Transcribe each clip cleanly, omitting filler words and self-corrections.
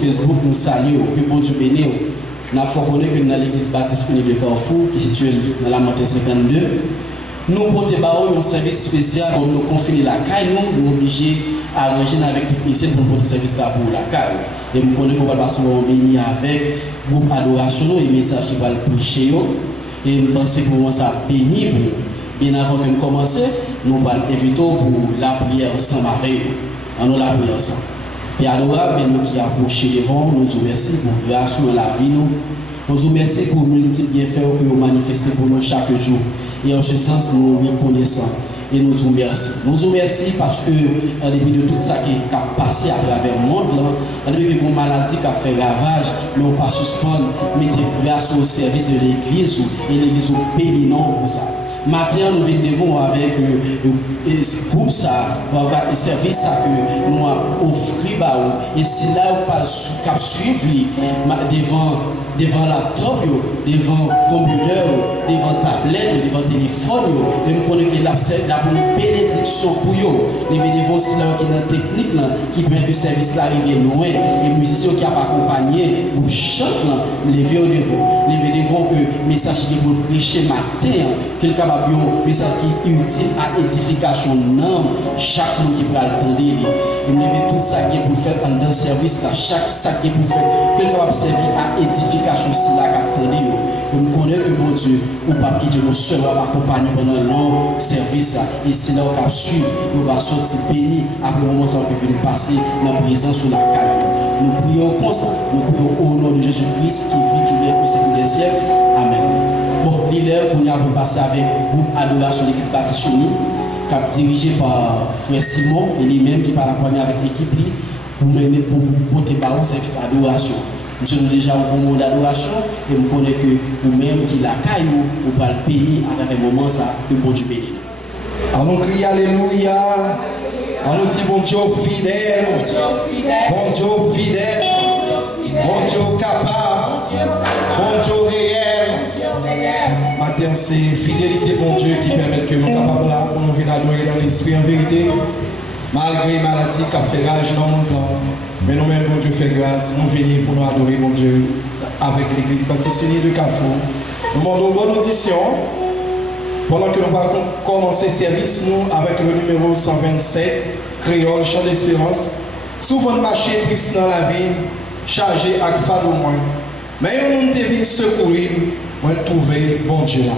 Facebook, nous saluons, que bon Dieu bénisse. Nous avons reconnu que dans l'église baptiste unie de Carrefour, qui est située dans la montée 52, nous portons un service spécial comme nous confinons la caille, nous sommes obligés à arranger avec technicien pour porter service là pour la caille. Et nous connaissons qu'on va passer un béni avec groupe adoration et message qui va le prêcher. Et nous pensons que ça pénible. Bien avant que nous commencions, nous allons inviter pour la prière ensemble avec nous. Nous la prière ensemble. Et adorable, nous qui approchons devant, nous vous remercions pour grâce dans la vie. Nous vous remercions pour multiples bienfaits que vous manifestez pour nous chaque jour. Et en ce sens, nous reconnaissons et nous vous remercions. Nous vous remercions parce que, en dépit de tout ça qui a passé à travers le monde, en dépit de une maladie qui a fait ravage, nous ne pas suspendre, mettre grâce au service de l'Église et l'Église au pays non pour ça. Maintenant, nous venons avec ce groupe, et service que nous avons offert. Et c'est là où nous suivre devant laptop, devant computer, devant tablette, devant téléphone. Et nous connaissons que la bénédiction pour eux. Nous devons aussi là qui est dans la technique, qui permet que le service là arrive loin. Les musiciens qui ont accompagné, nous chantons, les vieux devant. Nous devons que le message qui est pour prêcher matin, quelqu'un un message qui est utile à édification non chaque monde qui peut attendre et nous devons tout ça qui est pour faire dans le service là chaque ça qui est pour faire quelqu'un va servir à édification si là qu'attendre nous connaissons que mon Dieu ou pas quitter nous seuls va accompagner pendant un long service et c'est là qu'on va suivre nous va sortir béni après le moment ça que nous passer dans la présence sur la caille nous prions comme ça nous prions au nom de Jésus-Christ qui vit qui est au siècle des siècles amen. Bon, l'heure qu'on a passé avec le groupe Adoration de l'Église Baptiste Unie, qui est dirigé par Frère Simon, et lui-même qui parle avec l'équipe pour mener pour porter parole service d'adoration. Nous sommes déjà au moment d'adoration et nous connaissons que vous-même qui la caille ou pas le pays à travers le moment ça que bon Dieu bénisse. On nous crie Alléluia. On nous dit bon Dieu fidèle. Bon Dieu fidèle. Bon Dieu capable. Bon Dieu réel. Matin, c'est fidélité, bon Dieu, qui permet que nous soyons capables là pour nous venir adorer dans l'esprit en vérité. Malgré les maladies qui ont fait rage dans le monde. Mais nous-mêmes, bon Dieu, fait grâce. Nous venons pour nous adorer, bon Dieu, avec l'église baptiste unie de Carrefour. Nous demandons bonne audition. Pendant que nous allons commencer le service, nous, avec le numéro 127, Créole, Chant d'Espérance. Souvent, nous marchons triste dans la vie, chargé avec fade au moins. Mais nous nous devons secourir, nous trouver bon Dieu là.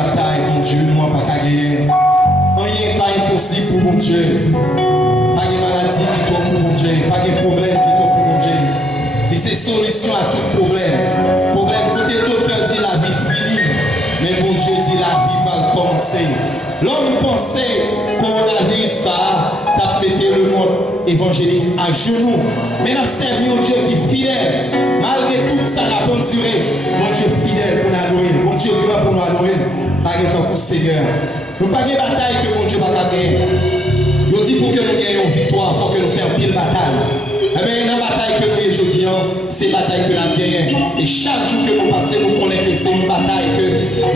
bataille, mon Dieu, moi, pas qu'à gagner. Rien n'est pas impossible pour mon Dieu. Pas de maladie qui tombe pour mon Dieu. Pas de problème qui tombe pour mon Dieu. Et c'est solution à tout problème. Problème, côté docteur dit la vie finie. Mais mon Dieu dit la vie va commencer. L'homme pensait coronavirus, ça, t'as pété le monde évangélique à genoux. Mais nous servons un Dieu qui est fidèle. Malgré tout ça, n'a pas duré. Mon Dieu fidèle pour nous adorer. Mon Dieu grand pour nous adorer. Pas de temps pour le Seigneur. Nous n'avons pas de bataille que mon Dieu va gagner. Il dit pour que nous gagnions une victoire, il faut que nous fassions pile bataille. Eh bien, la bataille que nous avons aujourd'hui, c'est la bataille que nous avons gagnée. Et chaque jour que nous passons, nous connaissons que c'est une bataille que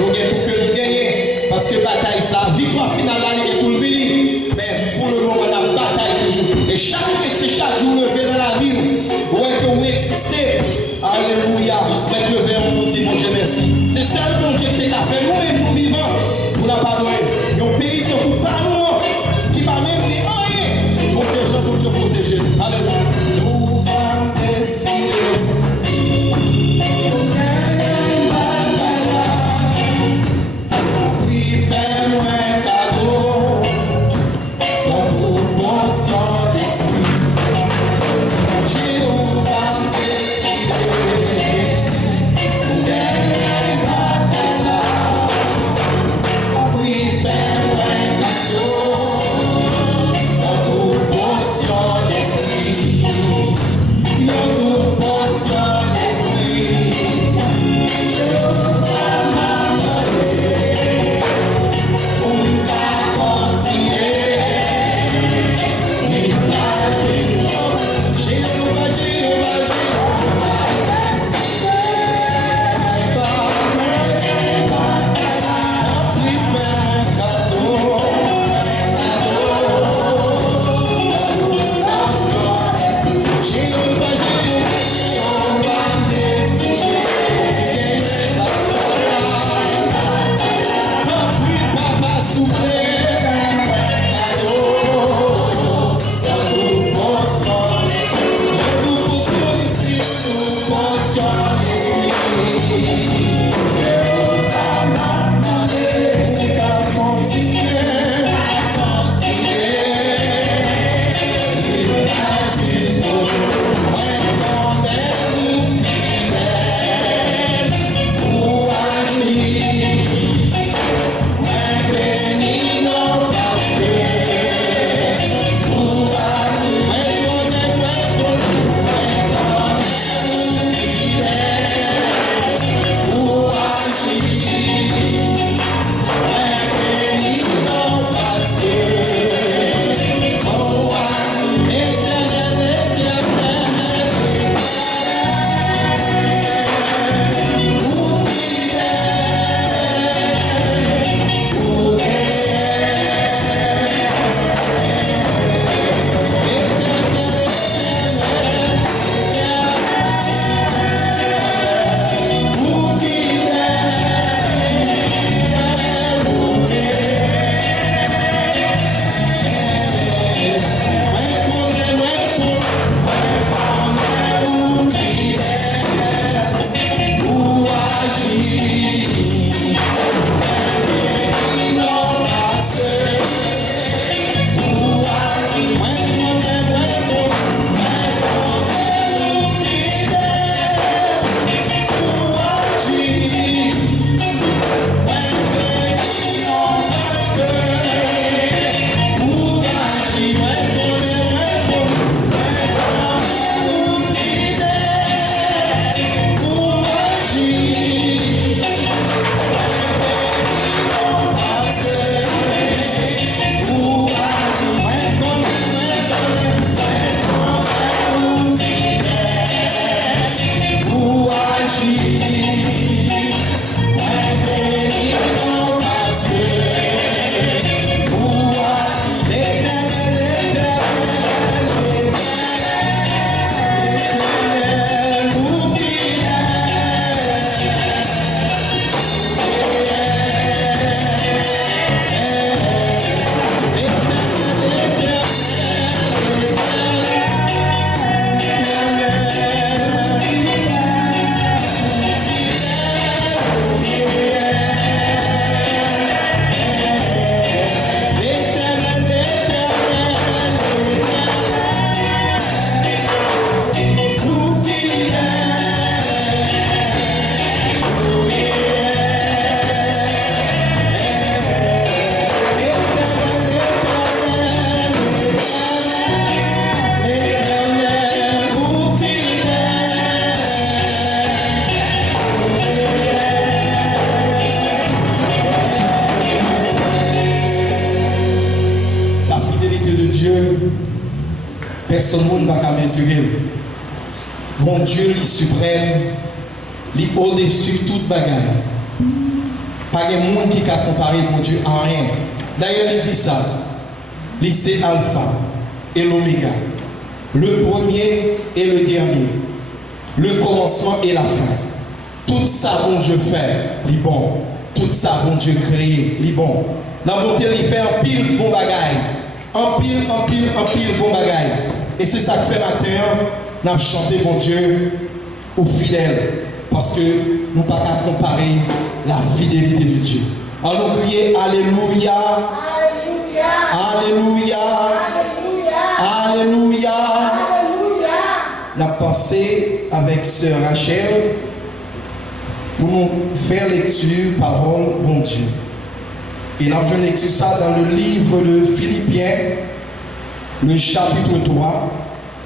nous gagnons pour que nous gagnions. Parce que bataille, ça, victoire finale, là, elle est pour le venir. Mais pour le moment, on a une bataille toujours. Et chaque jour levé dans la vie, où est-ce que vous existez? Alléluia. Faites lever en vous dire, mon Dieu, merci. C'est ça le bon Dieu qui a fait nous et nous vivants. Pour la pardonner. Il y a un pays qui ne coupe pas nous, qui va même dire rien. Mon Dieu, protéger. Alléluia. Nous allons décider. personne ne va mesurer. Mon Dieu, il est suprême, il est au-dessus de toute bagaille. Pas de monde qui a comparé mon Dieu à rien. D'ailleurs, il dit ça. Il c'est Alpha et l'Oméga, le premier et le dernier, le commencement et la fin. Tout ça, bon Dieu fait, il bon. Tout ça, bon Dieu créé, il bon. Dans mon tel, il fait un pile bon bagaille. Un pile bon bagaille. Et c'est ça que fait matin, nous avons chanté mon Dieu aux fidèles. Parce que nous ne pouvons pas comparer la fidélité de Dieu. Alors nous crions Alléluia. Alléluia. Alléluia. Alléluia. La passé avec sœur Rachel pour nous faire lecture, parole, bon Dieu. Et là, je lecture ça dans le livre de Philippiens, le chapitre 3,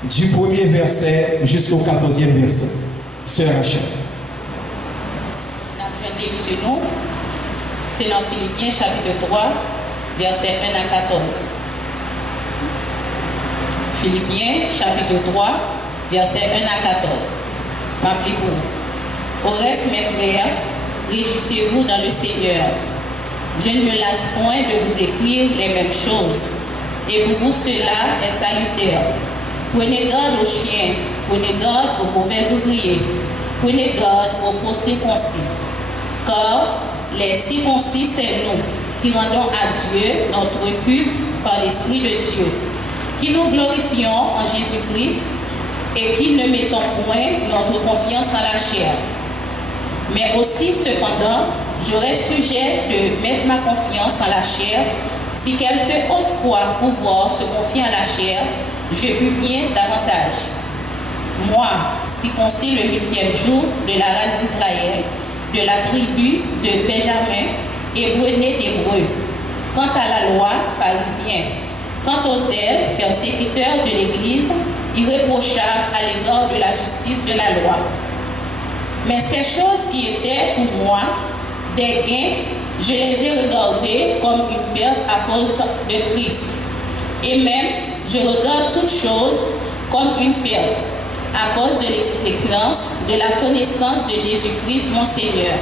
du premier verset jusqu'au 14e verset. Sœur Rachel. Nous, c'est dans Philippiens chapitre 3, verset 1 à 14. Philippiens chapitre 3, verset 1 à 14. M'appelez-vous. Au reste, mes frères, réjouissez-vous dans le Seigneur. Je ne me lasse point de vous écrire les mêmes choses. Et pour vous, cela est salutaire. Prenez garde aux chiens, prenez garde aux mauvais ouvriers, prenez garde aux faux circoncis. Car les circoncis, c'est nous qui rendons à Dieu notre culte par l'Esprit de Dieu, qui nous glorifions en Jésus-Christ et qui ne mettons point notre confiance en la chair. Mais aussi, cependant, j'aurais sujet de mettre ma confiance en la chair. Si quelque autre croit pouvoir se confier en la chair, je puis bien davantage. Moi, circoncis le 8e jour de la race d'Israël, de la tribu de Benjamin, hébreu-né d'Hébreu. Quant à la loi, pharisien. Quant aux zèles, persécuteurs de l'Église, irréprochables à l'égard de la justice de la loi. Mais ces choses qui étaient pour moi des gains, je les ai regardées comme une perte à cause de Christ. Et même, je regarde toutes choses comme une perte à cause de l'excellence de la connaissance de Jésus-Christ, mon Seigneur,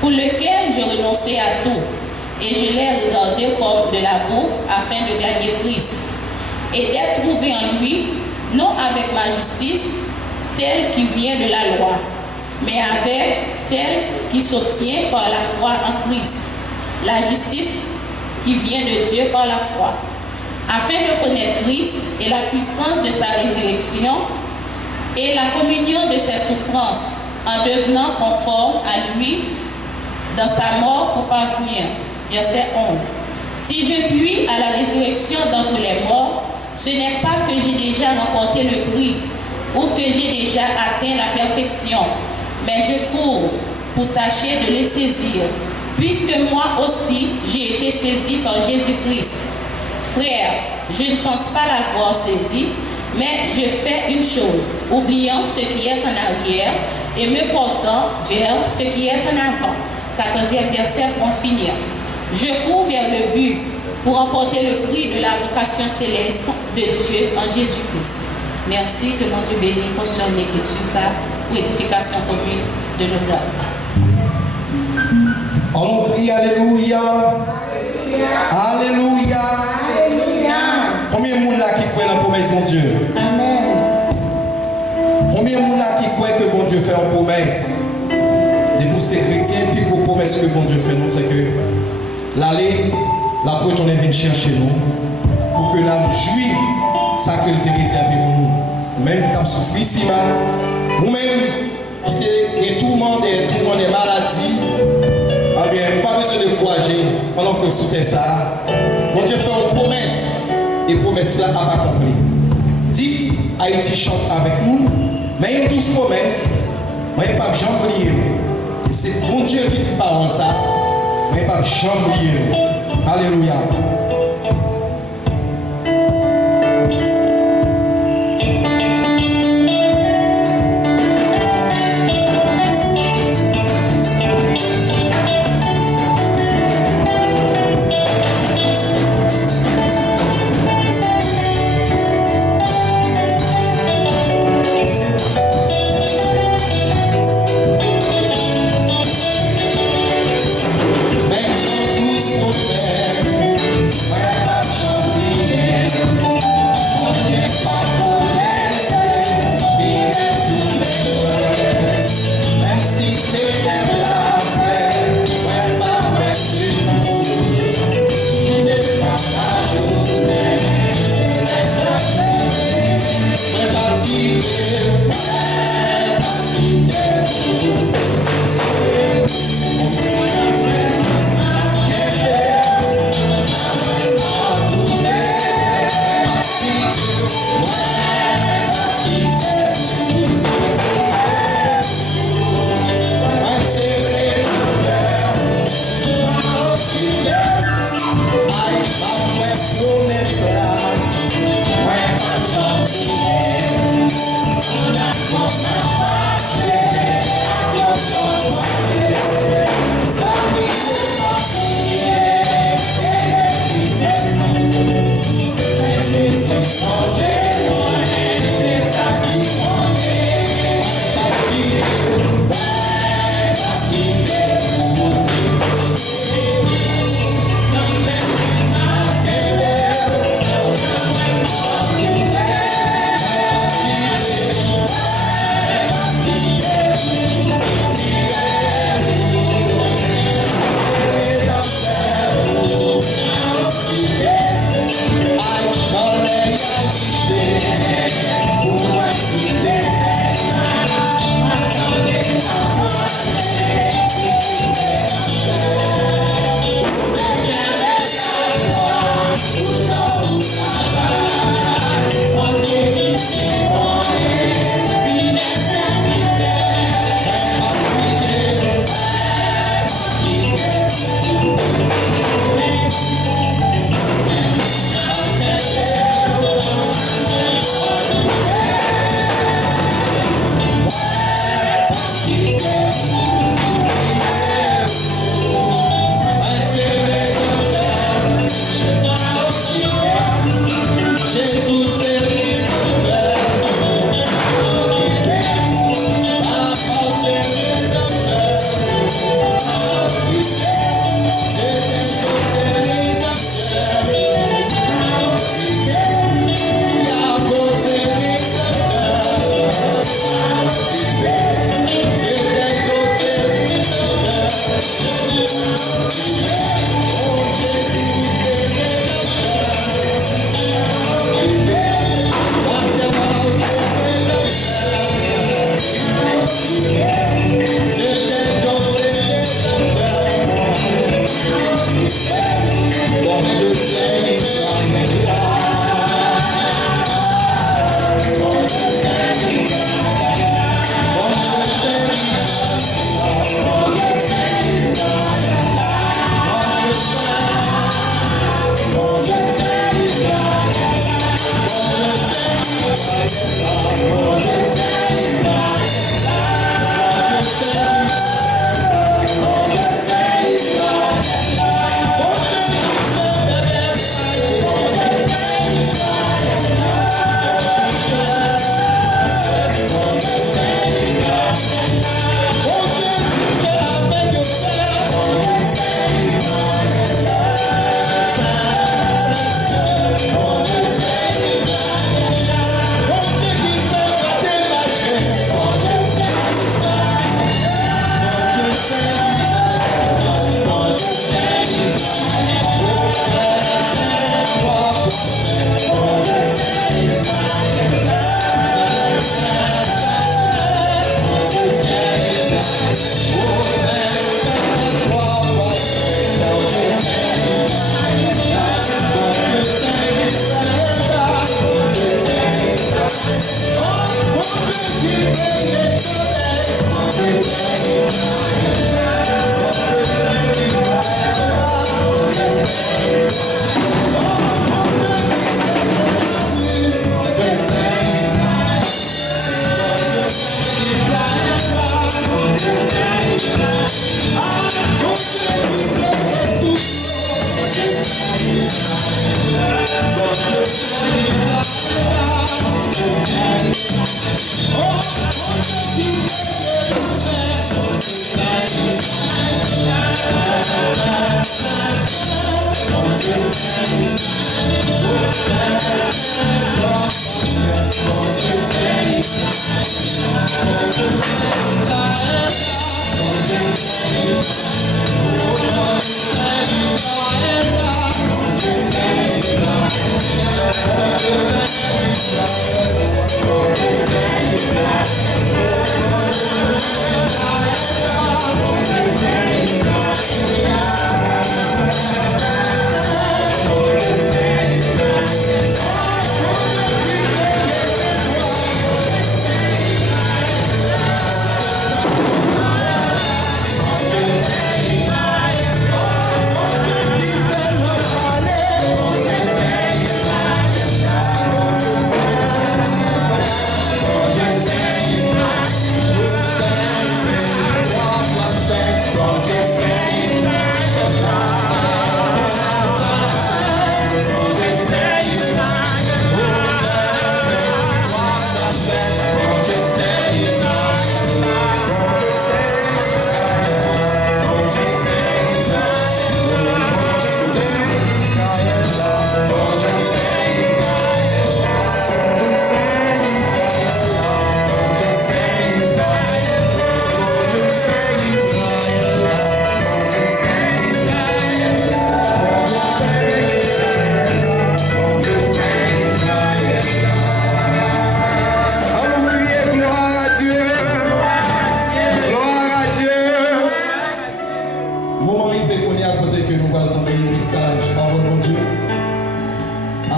pour lequel je renonçais à tout, et je l'ai regardé comme de la boue afin de gagner Christ, et d'être trouvé en lui, non avec ma justice, celle qui vient de la loi, mais avec celle qui s'obtient par la foi en Christ, la justice qui vient de Dieu par la foi, afin de connaître Christ et la puissance de sa résurrection et la communion de ses souffrances, en devenant conforme à lui dans sa mort pour parvenir. Verset 11. Si je puis à la résurrection d'entre les morts, ce n'est pas que j'ai déjà remporté le prix ou que j'ai déjà atteint la perfection, mais je cours pour tâcher de le saisir, puisque moi aussi j'ai été saisi par Jésus-Christ. Frère, je ne pense pas l'avoir saisi, mais je fais une chose, oubliant ce qui est en arrière et me portant vers ce qui est en avant. 14e verset pour en finir. Je cours vers le but pour remporter le prix de la vocation céleste de Dieu en Jésus-Christ. Merci, que mon Dieu bénisse pour son écriture, ça, pour édification commune de nos âmes. On crie Alléluia. Alléluia. Alléluia. Combien de monde là qui croit dans la promesse de Dieu? Amen. Combien de monde là qui croit que bon Dieu fait une promesse? Et pour ces chrétiens, puis pour promesse que bon Dieu fait, nous, c'est que l'aller, la pour on est venu chercher nous, pour que nous jouions ça que tu réservé pour nous. Même qui t'a souffert ici, nous-mêmes qui des tourments, des maladies, eh bien, pas besoin de courager pendant que sous ça. Bon Dieu fait une promesse, et promesse là a accompli. 10 Haïti chante avec nous, mais une douce promesse, mais il n'y a pas de jambe liée. C'est mon Dieu qui dit parole ça, mais pas de jambe liée. Alléluia.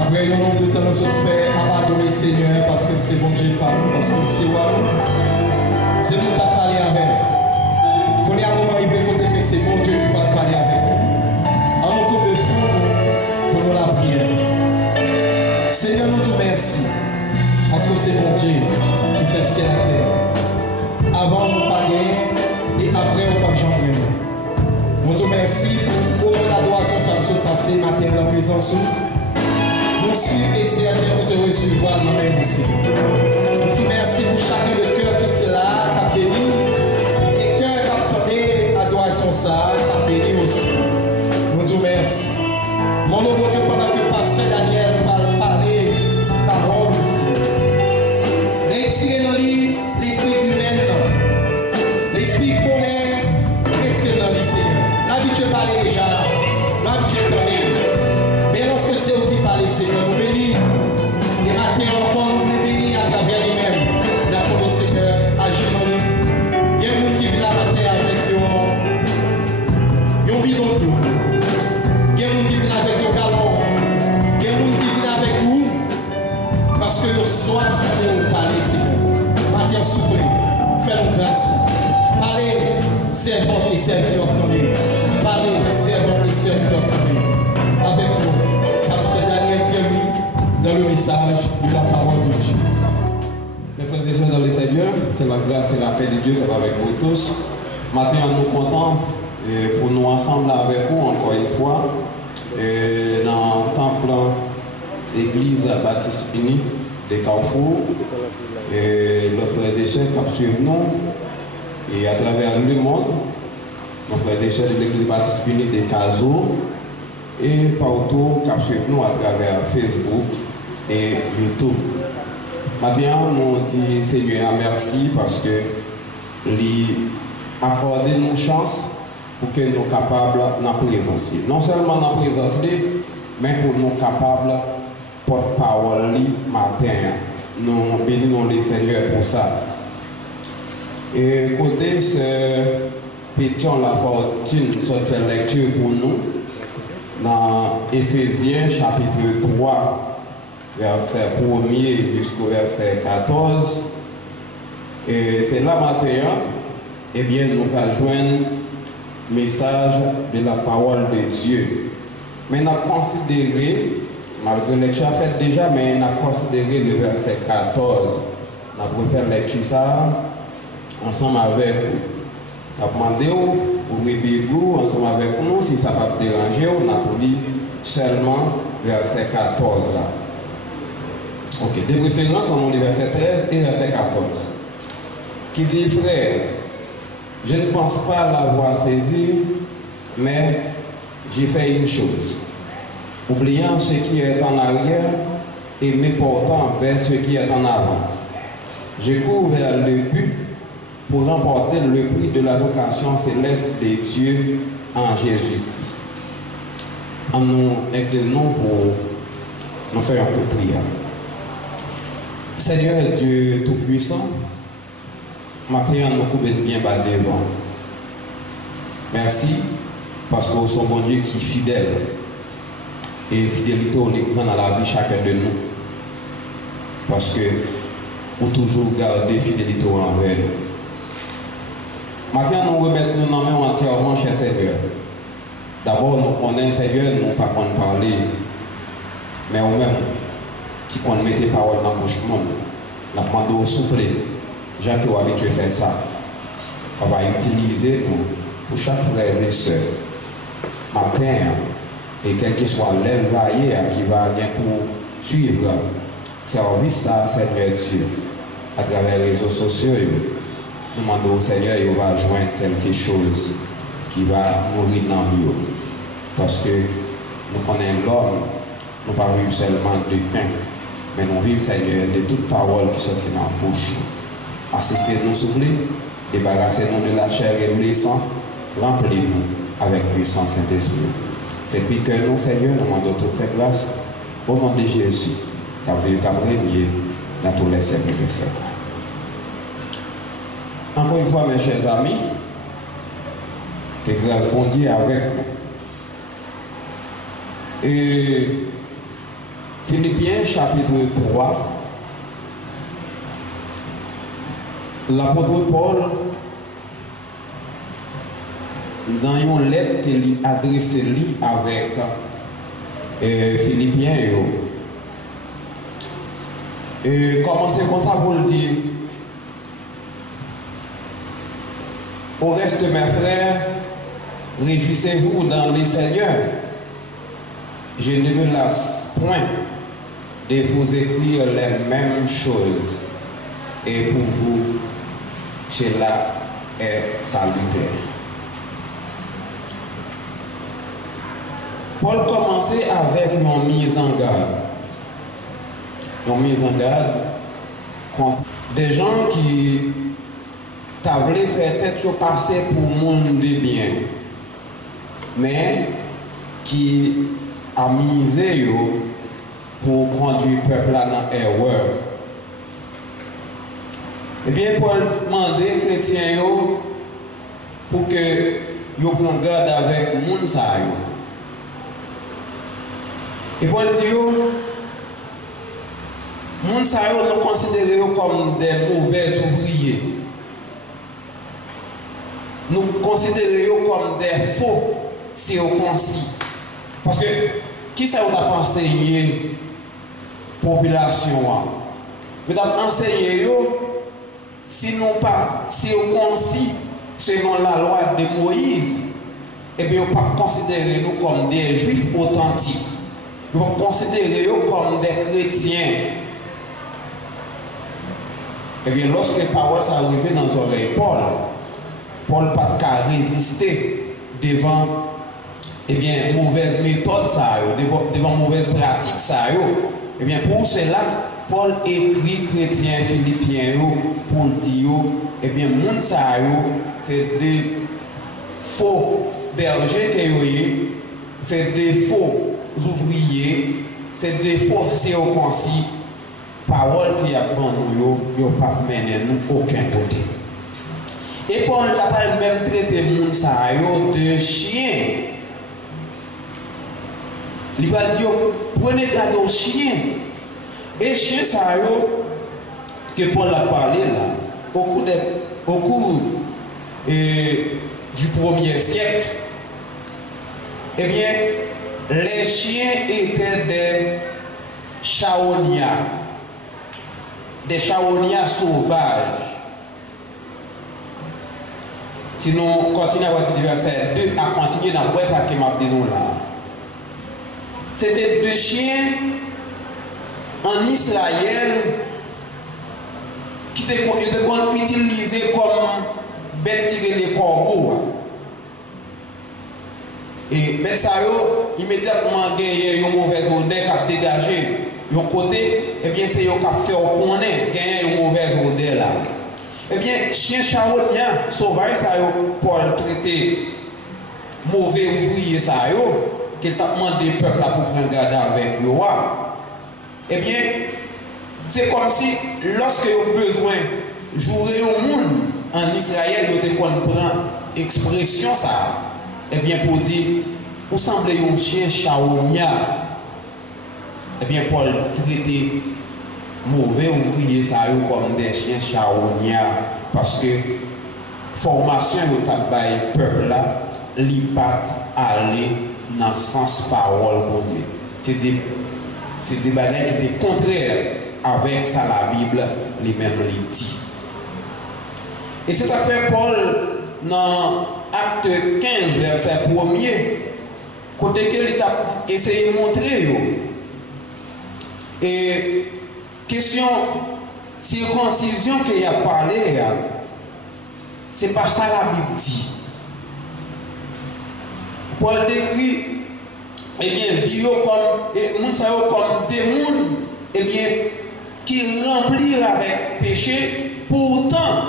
Après, un nombre de temps, nous sommes fait adorer le Seigneur parce que c'est bon Dieu par nous, parce que c'est quoi c'est nous qui allons parler avec. Quand il y a un moment, il veut côté que c'est bon Dieu qui va parler avec nous. En nous coupe de fond pour nous la prière. Seigneur, nous te remercions parce que c'est bon Dieu qui fait ciel à terre. Avant, nous pas gagner et après, on pas jamais gagner. Nous te remercions pour l'adoration ça nous est passé matin dans la présence. Nous sommes et certains pour te recevoir nous-mêmes aussi. Nous te remercions pour chacun de cœur qui est là, qui a béni. Et cœur qui a donné l'adoration ça a béni aussi. Nous te remercions. Mon nom de Dieu, pendant que Pasteur Daniel va parler parole aussi. Retirez dans lui l'esprit humain. L'esprit connaît, retirez dans lui, Seigneur. Là, tu parlais déjà. Là, tu connais. Mais lorsque c'est vous qui parlez, Seigneur, nous bénis. Et matin encore, nous voulons bénir à travers lui-même. D'accord, le Seigneur, agit dans nous. Il y a un monde qui vit la matin avec un bidon de tout. Il y a un monde qui vient avec un galon. Il y a un monde qui vient avec nous. Parce que nous soif pour parler, Seigneur. Matin soufflé. Fais-nous grâce. Parlez, servants et serviteurs obtenus. Parlez, servants et serviteurs obtenus. Avec nous, Pasteur Daniel Pierre dans le message de la parole de Dieu. Mes frères et sœurs dans le Seigneur, que la grâce et la paix de Dieu soient avec vous tous. Maintenant, nous comptons pour nous ensemble avec vous encore une fois dans le temple d'église Baptiste Unie de Carrefour. Et nos frères et sœurs qui suivent nous et à travers le monde, nos frères et sœurs de l'église Baptiste Unie de Caso et partout qui suivent nous à travers Facebook et YouTube. Maintenant, nous disons Seigneur merci parce que lui accorde nous chance pour que nous soyons capables de la présence. Non seulement dans la présence, mais pour nous capables de porte-parole matin. Nous bénissons le Seigneur pour ça. Et côté ce Pétion la fortune, cette lecture pour nous dans Éphésiens chapitre 3, verset 1er jusqu'au verset 14. Et c'est là matin, eh bien, nous allons joindre le message de la parole de Dieu. Mais nous avons considéré, malgré la lecture faite déjà, mais nous avons considéré le verset 14. Nous avons fait la lecture ça ensemble avec vous. Nous avons demandé au Bible ensemble avec nous, si ça va vous déranger, on a lu seulement verset 14 là. Ok, de préférence en le verset 13 et verset 14. Qui dit, frère, je ne pense pas l'avoir saisi, mais j'ai fait une chose. Oubliant ce qui est en arrière et m'éportant vers ce qui est en avant. Je cours vers le but pour remporter le prix de la vocation céleste des dieux en Jésus-Christ. En nous inclinons pour nous faire un peu de prière. Seigneur Dieu Tout-Puissant, matin nous coupons bien bas devant. Merci parce que vous êtes bon Dieu qui est fidèle. Et fidélité on est grand dans la vie chacun de nous. Parce que vous toujours garder fidélité envers nous. Maintenant, nous remettons nos mains entièrement chez Seigneur. D'abord, nous connaissons Seigneur, nous ne pouvons pas parler. Mais nous-mêmes, qui qu'on mette parole dans la bouche du monde, nous demandons au souffle. Jean qui est habitué à faire ça. On va utiliser nous pour chaque frère et soeur. Matin, et quel que soit l'envoyé qui va bien pour suivre service ça, Seigneur Dieu, à travers les réseaux sociaux. Nous demandons au Seigneur, il va joindre quelque chose qui va mourir dans lui. Parce que nous connaissons l'homme, nous ne pas vivre seulement de pain, mais nous vivons, Seigneur, de toute parole qui sortit dans la bouche. Assistez-nous, s'il vous plaît, débarrassez-nous de la chair et du sang, remplis-nous avec puissance Saint-Esprit. C'est puis que nous, Seigneur, nous demandons toute cette grâce au nom de Jésus, car vous avez régné dans tous les siècles des siècles. Encore une fois, mes chers amis, que grâce bon Dieu avec nous. Et Philippiens chapitre 3. L'apôtre Paul, dans une lettre qu'il a adressée avec Philippiens, et commencez comme ça pour le dire. Au reste, mes frères, réjouissez-vous dans le Seigneur. Je ne me lasse point de vous écrire les mêmes choses. Et pour vous, cela est salutaire. Paul commençait avec une mise en garde. Une mise en garde contre des gens qui voulaient faire tête passer pour monde de bien, mais qui a misé pour conduire le peuple dans l'erreur. Eh bien, Paul demandait aux chrétiens pour que ils prennent garde avec le monde. Et Paul dit, les gens nous considèrent comme des mauvais ouvriers. Nous considérons comme des faux circoncis. Parce que qui ça vous a enseigné la population? Vous avez enseigné sinon pas circoncis selon la loi de Moïse, et bien vous pas considérer nous comme des juifs authentiques. Vous considérez comme des chrétiens. Et bien lorsque la parole s'est arrivée dans les oreilles de Paul n'a pas qu'à résister devant mauvaise méthode, devant mauvaise pratique. Et bien pour cela, Paul écrit chrétiens philippiens pour dire, et bien monde c'est des faux bergers, c'est des faux ouvriers, c'est des faux circoncis. Parole qui a nous, il n'a pas mené nous aucun côté. Et Paul n'a pas même traité moun de chien. Il va dire, prenez garde aux chiens. Et chien que Paul a parlé là, au cours du 1er siècle, eh bien, les chiens étaient des charognards sauvages. Sinon, continuez à voir ce verset 2 à continuer dans le ça qui m'a dit nous là. C'était deux chiens en Israël qui étaient utilisés comme bêtes tirer les corbeaux. Et bêtes ça immédiatement gagné une mauvaise odeur qui a dégagé. Yon côté, eh bien c'est yon qui a fait au connaît gagner une mauvaise odeur là. Eh bien, chien charognard, sauvage, ça y pour traiter mauvais ouvrier, ça y qu'il t'a demandé au peuple pour prendre garde avec le roi. Eh bien, c'est comme si, lorsque vous avez besoin de jouer au monde en Israël, vous avez prendre expression ça. Eh bien, pour dire, vous semblez un chien charognard. Eh bien, Paul traitait mauvais ouvriers ça comme des chiens charognards parce que formation de tabac peuple là li pas aller dans le sens parole pour Dieu. C'est des bagages qui étaient contraires avec ça la Bible les mêmes les dit. Et c'est ça que fait Paul dans Acte 15 verset 1er côté qu'il a essayé de montrer et question circoncision qu'il a parlé, c'est pas ça la Bible dit. Paul décrit, eh bien, vivre comme des mondes, eh bien, qui remplissent avec péché, pourtant,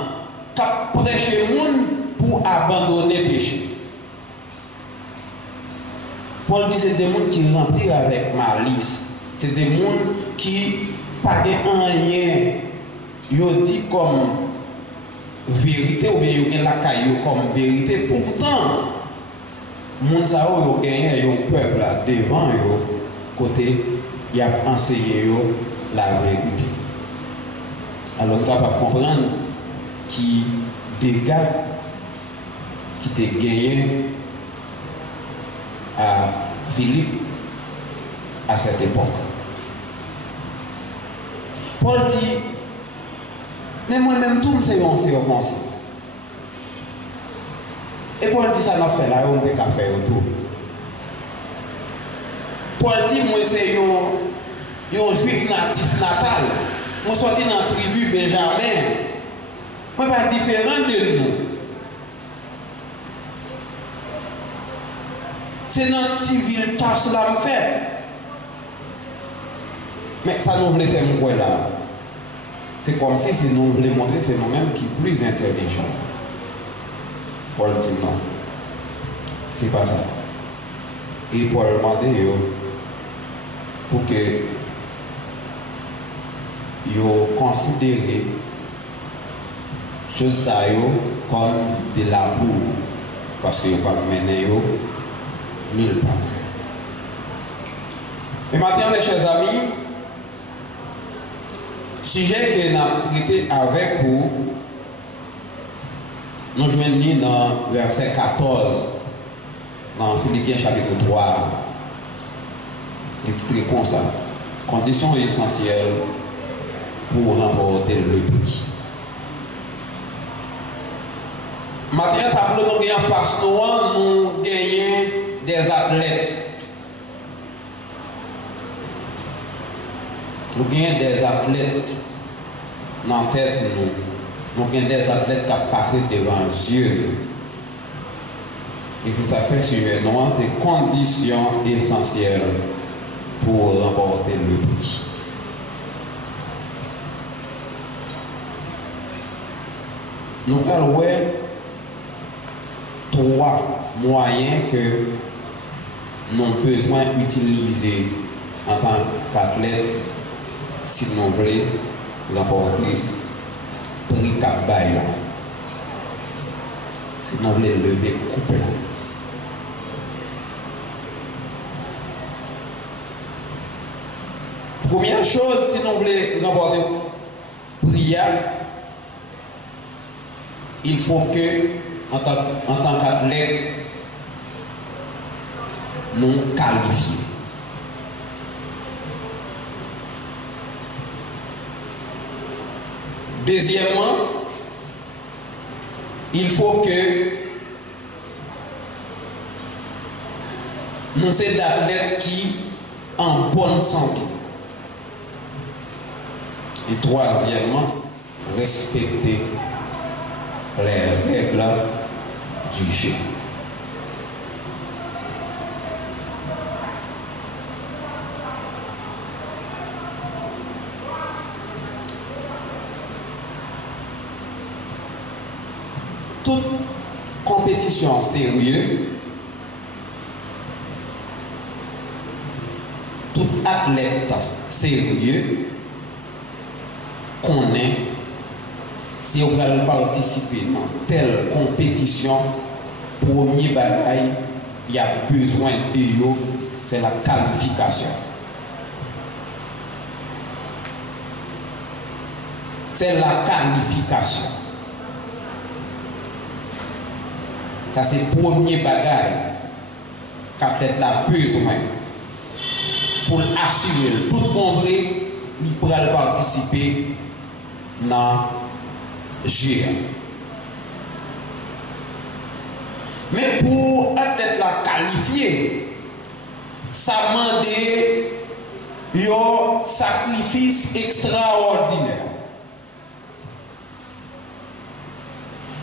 qui prêchent le monde pour abandonner le péché. Paul dit c'est des mondes qui remplissent avec malice. C'est des mondes qui pas de rien, yo dit comme vérité ou bien yo la caillou comme vérité. Pourtant, moun sa yo gagné un peuple là devant yo côté il a enseigné la vérité. Alors, nous sommes capables de comprendre qui dégâts qui étaient gagnés à Philippe à cette époque. Paul dit, mais moi-même, tout me c'est comme ça. Et Paul dit, ça n'a fait là, on peut faire autour. Paul dit, moi c'est un juif natif natal. Moi sorti dans la tribu Benjamin. Moi pas différent de nous. C'est notre civil tâche là me fait. Mais ça nous voulait faire mon là. C'est comme si nous voulons montrer c'est nous-mêmes qui sommes plus intelligents. Paul dit non. C'est pas ça. Et Paul demandait pour que yo considérer choses ça comme de l'amour parce que yo pas mener nulle part. Et maintenant mes chers amis, sujet que nous avons traité avec vous, nous joignons dans verset 14 dans Philippiens chapitre 3. Il est titré comme ça. Condition essentielle pour remporter le prix. Maintenant, tableau nous gagnons face nous gagnons des athlètes. Nous gagnons des athlètes dans la tête nous gagnons des athlètes qui passent devant Dieu. Et c'est ça fait sujet noir, c'est condition essentielle pour remporter le prix. Nous allons voir 3 moyens que nous avons besoin d'utiliser en tant qu'athlète si nous voulons remporter le prix Cap-Baïla. Si nous voulons lever couple. Première chose, si nous voulons remporter le prix, il faut que, en tant qu'athlète, nous qualifions. Deuxièmement, il faut que nous soyons des athlètes qui en bonne santé. Et troisièmement, respecter les règles du jeu. Toute compétition sérieuse, tout athlète sérieux connaît si on va participer dans telle compétition, premier bagaille, il y a besoin de yo, c'est la qualification. C'est la qualification. Ça c'est le premier bagaille qu'athlète a besoin pour assurer tout bon vrai, il pourra participer dans GA. Mais pour athlète la qualifier, ça demande un sacrifice extraordinaire.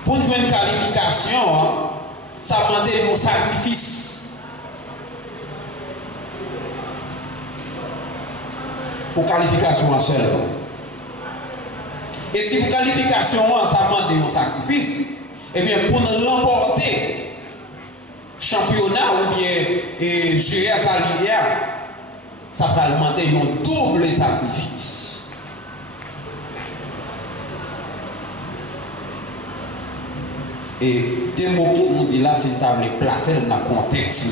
Pour jouer une qualification, ça demande un sacrifice. Pour qualification en seul. Et si pour qualification, ça demande un sacrifice, eh bien pour nous remporter championnat ou bien GA ça va demander un double sacrifice. Et deux mots qui nous disent là, c'est de placer dans le contexte,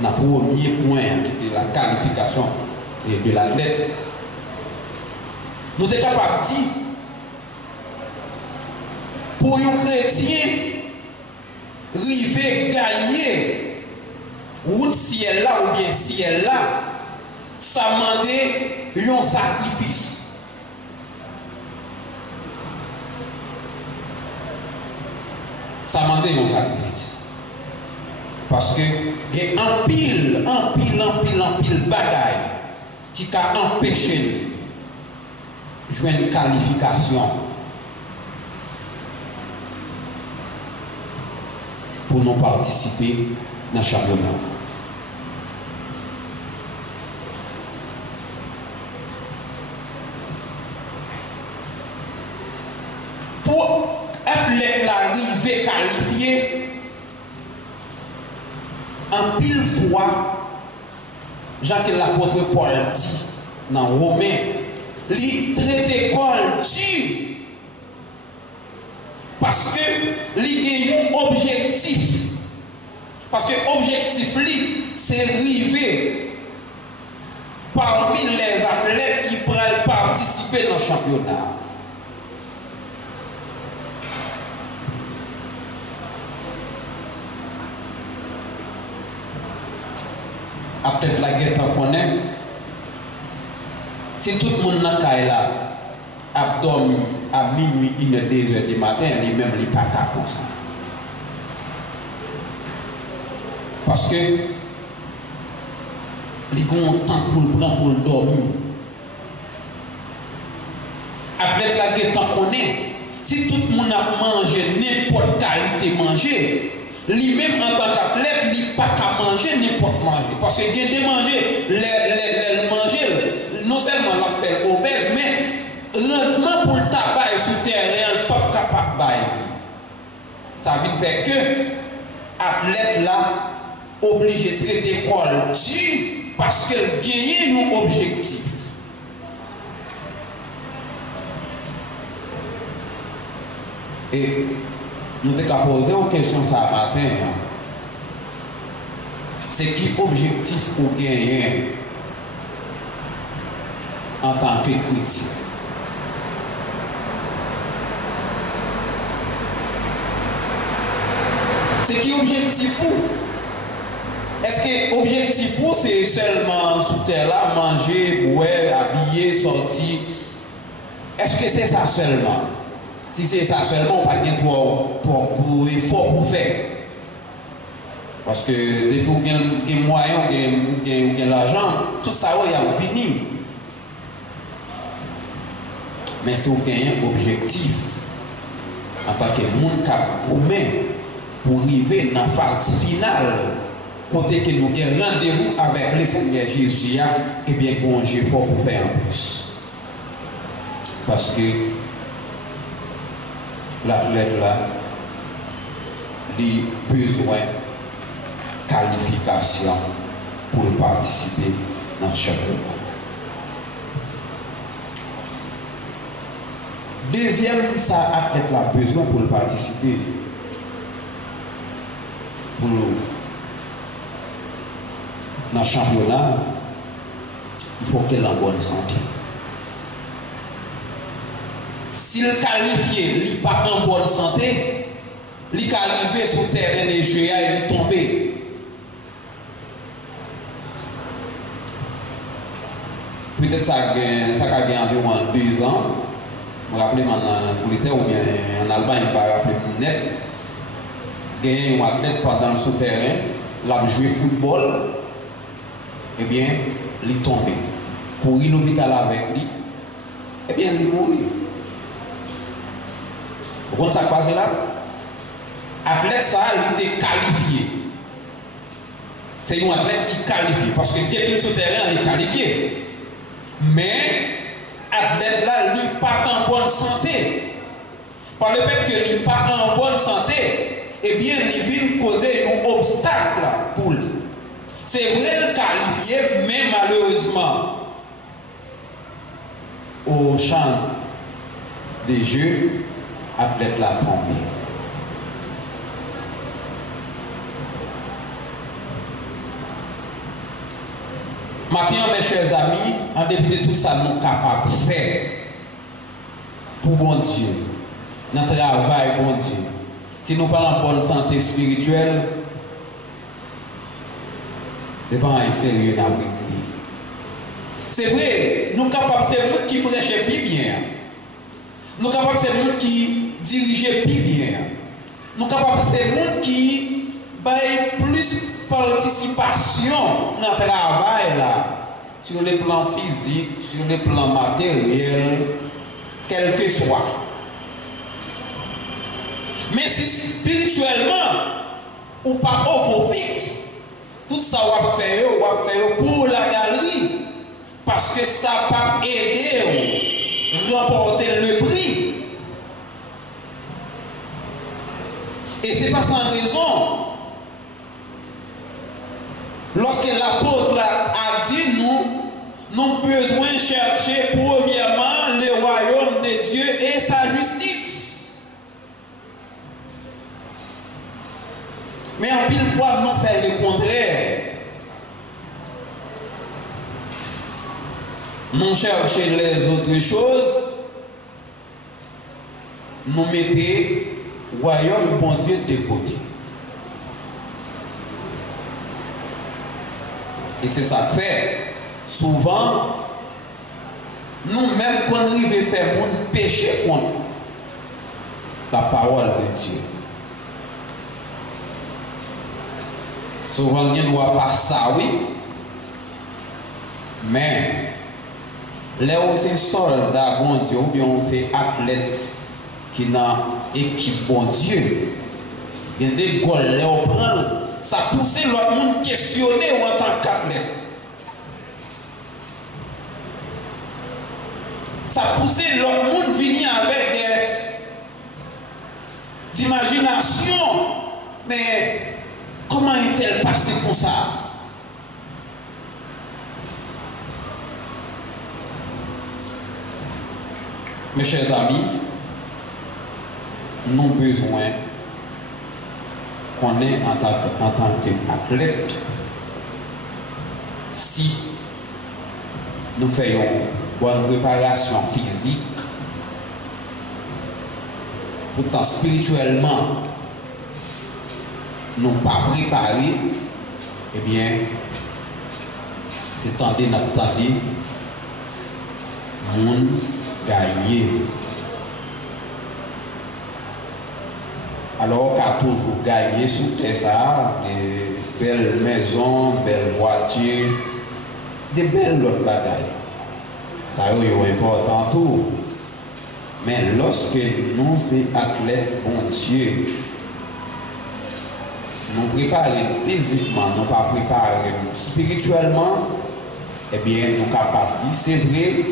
dans le premier point, qui est la qualification et de l'athlète. Nous sommes capables de dire, pour un chrétien, arriver gagner route ciel là ou bien ciel là, ça demande un sacrifice. Ça demande un sacrifice. Parce que il y a un pile bagaille qui a empêché de jouer une qualification pour nous participer dans le championnat. Pour athlète l'arrivée qualifiée, en pile fois, Jacques l'apôtre Paul dit dans Romain, il traite Paul tu parce que il y a un objectif. Parce que l'objectif, c'est arriver parmi les athlètes qui pourraient participer dans le championnat. Après la guerre tamponnée, si tout le monde n'a pas là, a dormi à minuit, 1h, 2h du matin, lui-même, il n'est pas comme ça. Parce que il y a un temps pour le prendre pour le dormir. Avec la guerre tamponnée, si tout le monde a mangé n'importe qualité manger, lui-même en tant qu'athlète, il n'est pas qu'à manger n'importe manger. Parce que il de manger, les manger, non seulement la fait obèse, mais rendement pour le tabac et sous terrain, il n'est pas capable de bailler. Ça veut dire que l'athlète là, obligé de traiter l'école parce qu'elle gagne un objectif. Et nous avons posé une question ce matin. C'est qui objectif pour gagner en tant que chrétien? C'est qui objectif ou? Est-ce que l'objectif ou c'est seulement sous terre là, manger, boire, habiller, sortir? Est-ce que c'est ça seulement? Si c'est ça seulement, on n'a pas trop effort pour faire. Parce que dès que vous avez des moyens, vous avez l'argent, tout ça, il y a fini. Mais si vous avez un objectif, en tant que monde qui promet pour arriver dans la phase finale, côté que nous avons rendez-vous avec le Seigneur Jésus, et bien qu'on ait fort pour faire en plus. Parce que l'athlète là, il a besoin de qualification pour participer dans le championnat. Deuxième, ça athlète là besoin pour participer. Pour dans le championnat, il faut qu'elle ait en bonne santé. S'il est qualifié, il n'est pas en bonne santé, il est arrivé sur le terrain de jeu et il est tombé. Peut-être ça a gagné environ 2 ans. Je me rappelle en Angleterre ou bien en Allemagne, je ne me rappelle net. Il y a un athlète pendant le souterrain, il a joué football, eh bien, il est tombé. Pour ir à l'hôpital avec lui, eh bien, il est mort. Vous comprenez ça passe là? L'athlète, ça, il était qualifié. C'est un athlète qui est qualifié. Parce que dès qu'il est sur le terrain, il est qualifié. Mais, l'athlète là, il n'est pas en bonne santé. Par le fait qu'il n'est pas en bonne santé, eh bien, il vient causer un obstacle pour lui. C'est vrai le qualifié, mais malheureusement, au champ des jeux, l'athlète l'a tombé. Maintenant, mes chers amis, en dépit de tout ça, nous sommes capables de faire pour bon Dieu, notre travail bon Dieu. Si nous parlons de bonne santé spirituelle, ce n'est pas un sérieux dans l'église. C'est vrai, nous sommes capables, c'est nous qui prêchons plus bien. Nous sommes capables, c'est nous qui dirigeons plus bien. Nous sommes capables, c'est nous qui baillent plus participation dans le travail là, sur le plan physique, sur le plan matériel, quel que soit. Mais si spirituellement, ou pas au profit, tout ça on va faire pour la galerie, parce que ça va aider à remporter le prix. Et ce n'est pas sans raison. Lorsque l'apôtre a dit nous avons besoin de chercher premièrement le royaume de Dieu et sa justice. Mais en pile fois, nous faisons le contraire. Nous cherchons les autres choses, nous mettons le royaume bon Dieu de côté. Et c'est ça que fait. Souvent, nous-mêmes, quand nous arrivons à faire mon péché contre la parole de Dieu. Souvent, nous ne voit pas ça, oui. Mais, là où c'est soldat, bon Dieu, ou bien c'est athlète qui n'a équipe, bon Dieu, il y a des goals, là où prend. Ça pousse l'autre monde questionner en tant qu'athlète. Ça pousse l'autre monde venir avec des imaginations. Mais comment est-elle passée pour ça? Mes chers amis, nous avons besoin qu'on est en tant qu'athlète, si nous faisons bonne préparation physique, pourtant spirituellement, nous pas préparés, eh bien, c'est tendé, nous attendons, monde gagner. Alors qu'a toujours gagné sous terre ça, des belles maisons, belles voitures, des belles autres bagailles. Ça est important tout. Mais lorsque nous sommes athlètes, bon Dieu, nous préparons physiquement, nous pas préparés spirituellement, eh bien nous sommes capables de dire, c'est vrai,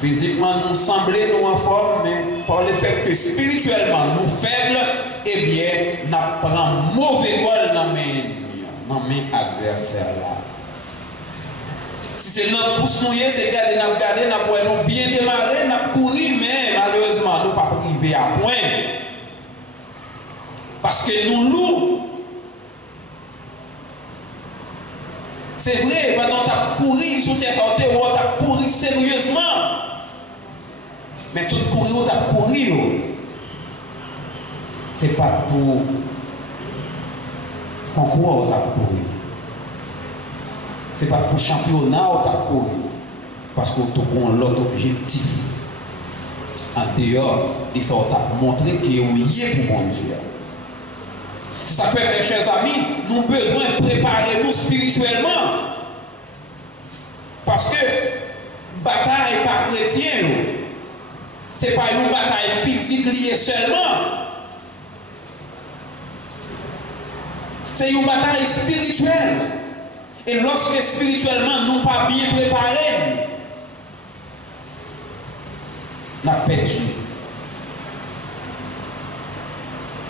physiquement nous semblons nous en forme, mais par le fait que spirituellement nous faibles, eh bien, nous prenons mauvais rôle dans mes adversaires là. Si c'est notre pousse nous, c'est garder, nous bien démarrer, nous courir, mais malheureusement, nous ne pas arriver à point. Parce que nous lourds. C'est vrai, pendant que tu as couru sous tes santé, tu as couru sérieusement. Mais tout courir, tu as couru. Ce n'est pas pour concours, tu as couru. Ce n'est pas pour championnat, tu as couru. Parce que tu as l'autre objectif. En dehors, et ça t'a montré qu'il y a pour mon Dieu. C'est ça que fait, mes chers amis, nous avons besoin de préparer nous spirituellement. Parce que bataille par chrétien, ce n'est pas une bataille physique liée seulement. C'est une bataille spirituelle. Et lorsque spirituellement nous ne sommes pas bien préparés, nous avons perdu.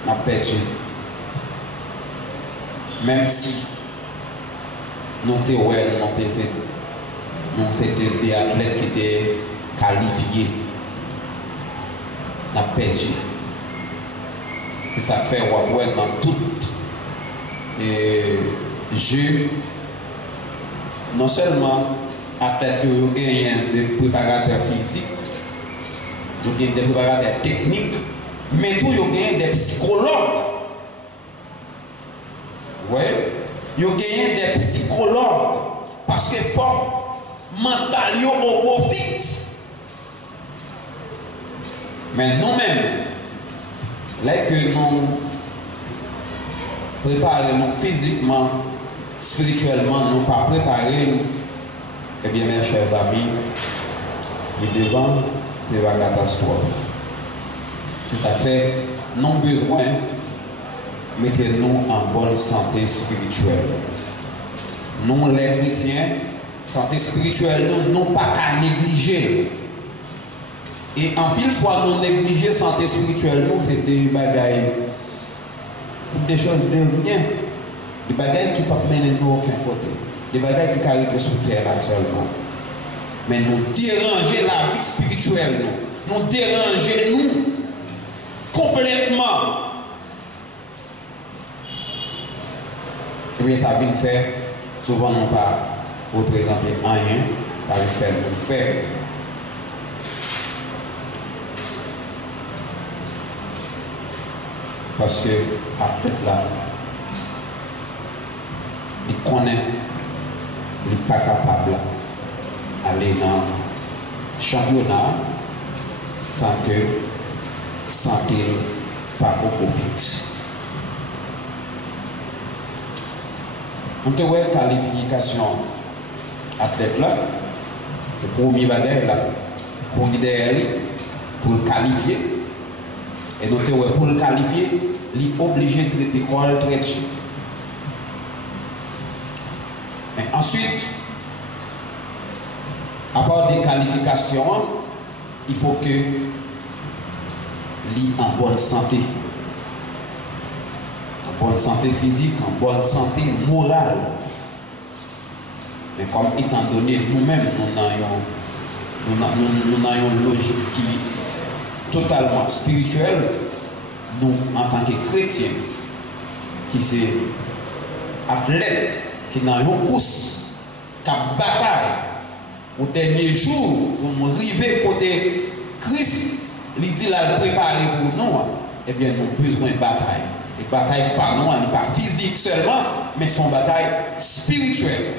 Nous avons perdu. Même si nous c'était des athlètes qui étaient qualifiés, nous avons perdu. C'est ça que fait dans tout jeu non seulement athlètes ont des préparateurs physiques, ils ont des préparateurs techniques, mais tout ils ont des psychologues. Vous voyez? Ils ont des psychologues parce que fort mental au fixe. Mais nous-mêmes, là que nous préparons physiquement, spirituellement, nous pas préparés, eh bien mes chers amis, et devant, c'est la catastrophe. C'est ça fait, non besoin, mettez-nous en bonne santé spirituelle. Nous les chrétiens, santé spirituelle, nous n'avons pas qu'à négliger. Et en pile fois, nous négliger santé spirituelle, nous, c'est des bagailles, des choses de rien. Des bagailles qui ne peuvent mener nous aucun côté. Des bagailles qui caractérisent sous terre là seulement. Mais nous déranger la vie spirituelle, nous déranger nous complètement. Et bien ça vient faire, souvent nous pas représenter rien, ça vient faire nous faire. Parce que après là, il connaît, il n'est pas capable d'aller dans le championnat sans qu'il pas au fixe. On te voit qualification athlète là, c'est le premier bagage là, pour le qualifier. Et nous te voit pour le qualifier, il est obligé de traiter l'école très cher. Mais ensuite, à part des qualifications, il faut que l'y en bonne santé. En bonne santé physique, en bonne santé morale. Mais comme étant donné nous-mêmes, nous avons une logique qui est totalement spirituelle, nous en tant que chrétiens, qui sont athlètes, qui n'ont une course, qui ont bataille, au dernier jour, où nous arrivons côté Christ, il dit la préparer pour nous, eh bien nous avons besoin de bataille. Et bataille pas non, pas physique seulement, mais son bataille spirituelle.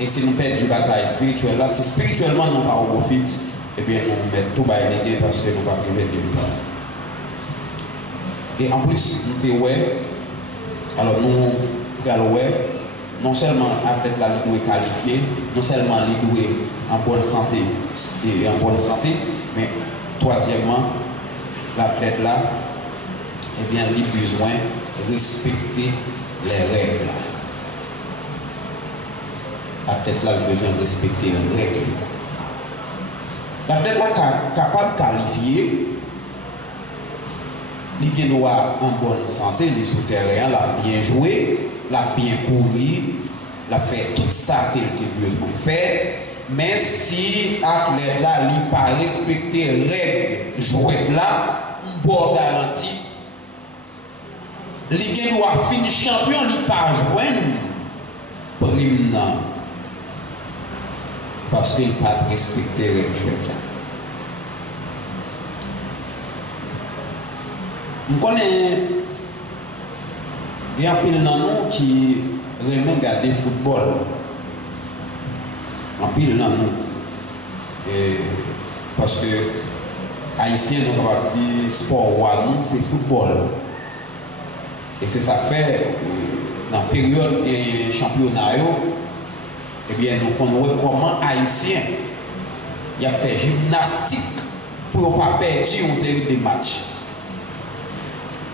Et si nous perdons une bataille spirituelle, là, si spirituellement nous pas au profit, eh bien nous mettons tout bas les parce que nous ne pouvons pas priver de victoire. Et en plus, nous sommes alors nous allons non seulement athlète là il doit qualifier, non seulement il doit en bonne santé et en bonne santé, mais troisièmement, l'athlète là, eh bien, il a besoin de respecter les règles. L'athlète là, il a besoin de respecter les règles. L'athlète là, capable de qualifier, il doit en bonne santé, il est souterrain, il a bien joué, il a bien couru, il a fait tout ça qu'il a besoin de faire. Mais si l'athlète là, il n'a pas respecté les règles jouées là, une bonne garantie. Il doit finir champion, il n'a pas joué prime parce qu'il n'a pas respecté les règles là. Je connais un pile dans nous qui aime regarder le football. Un pile dans nous. Parce que Haïtien, nous avons dit sport, c'est football. Et c'est ça que fait, dans la période des championnats, eh bien, nous connaissons comment Haïtien il a fait gymnastique pour ne pas perdre une série de matchs.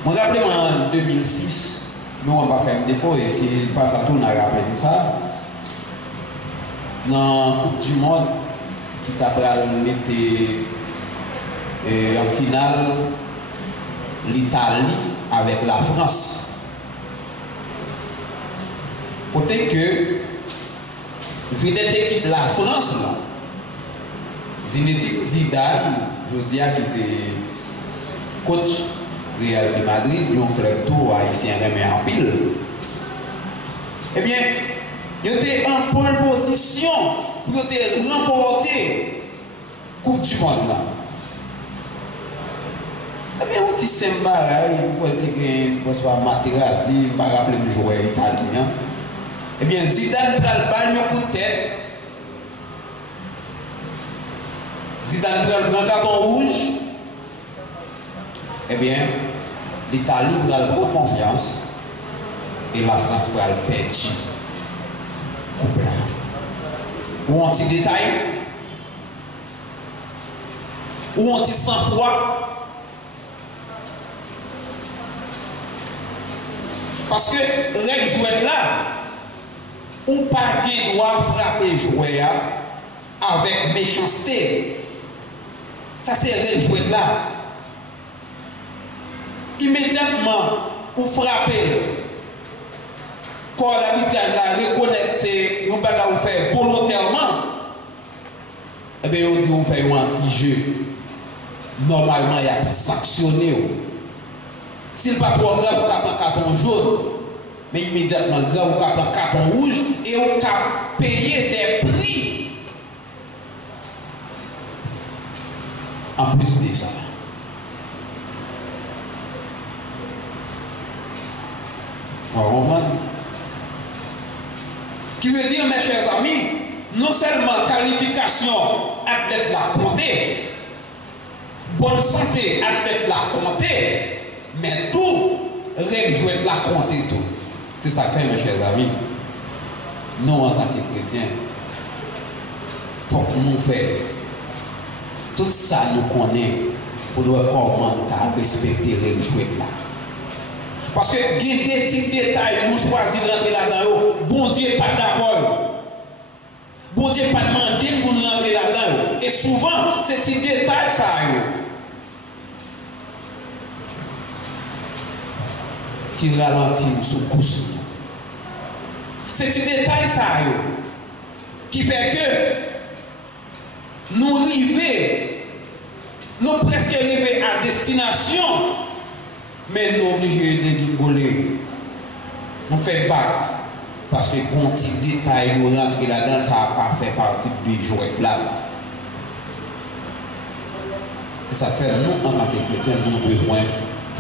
Je me rappelle en 2006, si on ne va pas faire un défaut, et si pas ça tourne à rappeler tout ça, dans la Coupe du Monde, qui t'a été en finale, l'Italie avec la France. Côté que, vedette équipe la France, là, Zinedine Zidane, je veux dire que c'est coach Real de Madrid, un club tout haïtien remet en pile. Eh bien, Ils étaient en bonne position pour remporter la Coupe du Monde. Là. Eh bien, un petit symbole, vous voyez que soit Materazzi, je ne me rappelle le joueur italien. Eh bien, Zidane prend le ballon un coup de tête. Zidane prend le grand carton rouge. Eh bien, l'Italie prend le prendre confiance. Et la France prend le perdre. Coupe là. Ou un petit détail. Ou un petit sang-froid. Parce que les joueurs là, ou pas de droit frapper joueur avec méchanceté. Ça c'est les joueurs là. Immédiatement, ou frapper. Quand l'arbitre là reconnaît c'est un bagage ou fait volontairement, eh bien on dit on fait un anti-jeu. Normalement, il y a sanctionné. S'il pas trop grave, on prend un carton jaune, mais immédiatement grave, on prend un carton rouge et on peut payer des prix. En plus de ça. Qui veut dire, mes chers amis, non seulement qualification athlète la compter, bonne santé athlète la compter, mais tout, règle jouer la compter tout. C'est ça que fait, mes chers amis. Nous, en tant que chrétiens, il faut que nous fassions tout ça, nous connaissons pour nous comment nous respecter les règles jouer là. Parce que il y a des petits détails, nous choisissons de rentrer là-dedans. Bon Dieu pas d'accord. Bon Dieu pas demandé pour nous rentrer là-dedans. Et souvent, ces petits détails, ça qui ralentit sous course. Ces petits détails, ça qui fait que nous arrivons, nous presque arrivés à destination. Mais nous obligés de rigoler. Nous faisons battre. Parce que quand petit détail nous rentrer là-dedans, ça n'a pas fait partie du jouet là. C'est ça fait nous, en tant que chrétiens, nous avons besoin